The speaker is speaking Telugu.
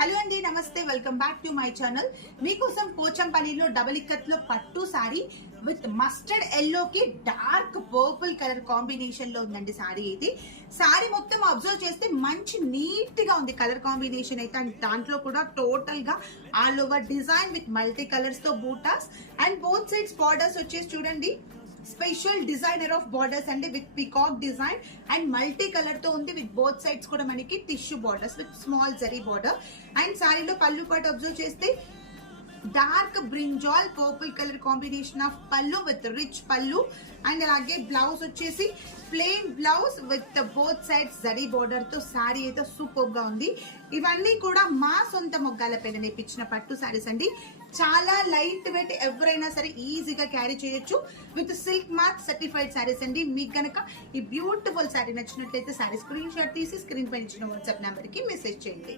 హలో అండి, నమస్తే. Welcome back to my channel. మీకోసం పోచంపల్లిలో డబుల్ ఇక్కత్ లో పట్టు సారీ విత్ మస్టర్డ్ ఎల్లో కి డార్క్ పర్పుల్ కలర్ కాంబినేషన్ లో ఉందండి సారీ. ఇది సారీ మొత్తం అబ్జర్వ్ చేస్తే మంచి నీట్ గా ఉంది కలర్ కాంబినేషన్ అయితే. అండ్ దాంట్లో కూడా టోటల్ గా all over design with multi colours తో butas and both sides borders వచ్చేసి చూడండి. స్పెషల్ డిజైనర్ ఆఫ్ బార్డర్స్ అండి with peacock design and multi colour తో ఉంది. విత్ బోత్ సైడ్స్ కూడా మనకి tissue borders with small zari border. And సారీలో పళ్ళు పాటు అబ్జర్వ్ చేస్తే dark brinjal purple colour combination of పళ్ళు విత్ రిచ్ పళ్ళు. అండ్ అలాగే బ్లౌజ్ వచ్చేసి plain blouse with both sides zari border తో సారీ అయితే సూపర్ గా ఉంది. ఇవన్నీ కూడా మా సొంత మొగ్గాల పైన నేర్పించిన పట్టు సారీస్ అండి. చాలా లైట్ వెయిట్, ఎవరైనా సరే ఈజీగా క్యారీ చేయొచ్చు. With silk mark certified saris అండి. మీకు గనక ఈ బ్యూటిఫుల్ సారీ నచ్చినట్లయితే సారీ స్క్రీన్ షాట్ తీసి స్క్రీన్ పైన ఇచ్చిన వాట్సాప్ నెంబర్ కి మెసేజ్ చేయండి.